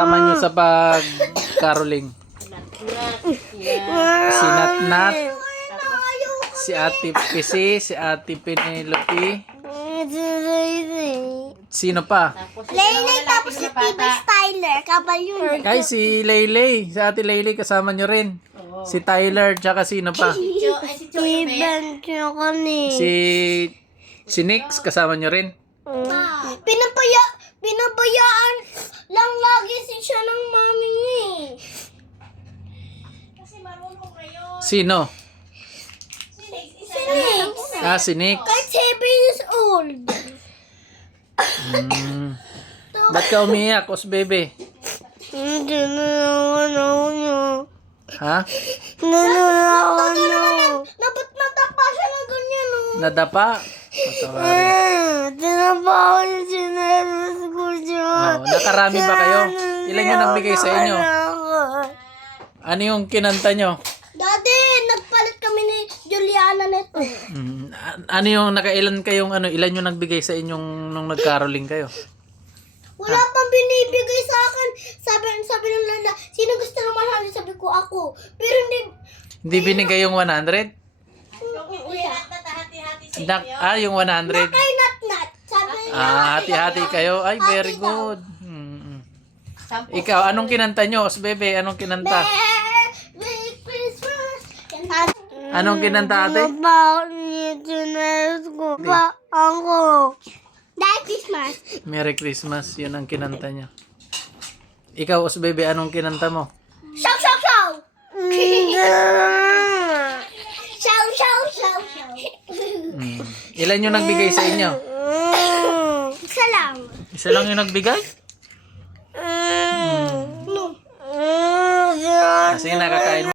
Tama nyo sa pag-caroling. Si Natnat, si Ate Pisi, si Ate Penelope. Sino pa? Laylay tapos si Tibas Tyler. Kapal yun. Ay, si Laylay. Si Ate Laylay kasama nyo rin. Si Tyler, tsaka sino pa? Steven tsaka ni. Si Nix, kasama nyo rin. Pinabayaan lang lagi siya ng mami niya eh. Sino? Si Si Nix. Kahit 7 years old. Ba't ka umiyak, Os Bebe? Hindi na ako niya. Ha? Dapat natapa siya ng ganyan oh. Nadapa? Patawarin. Tinapa ako yung sinelas ko dyan. Nakarami ba kayo? Ilan yung nagbigay sa inyo? Ano yung kinanta nyo? Dati, nagpalit kami ni Juliana nito. Ano yung nakailan kayong ilan yung nagbigay sa inyong nung nag-caroling kayo? Wala pang binibigay sa akin. Sabi ng Lala, sino gusto naman natin? Sabi ko ako. Pero Hindi binigay yung 100? Yung 100. kay Natnat. Sabi niya, Hati-hati kayo. Ay, very good. Ikaw, anong kinanta nyo, Os Bebe? Anong kinanta? Merry Christmas. Anong kinanta, ate? Ako. Merry Christmas. Merry Christmas. Yun ang kinanta nyo. Ikaw, Os Bebe, anong kinanta mo? Show, show, show. Show, show, show, show. Ilan yung nagbigay sa inyo? Isa lang. Isa lang yung nagbigay? No. Kasi nakakain mo.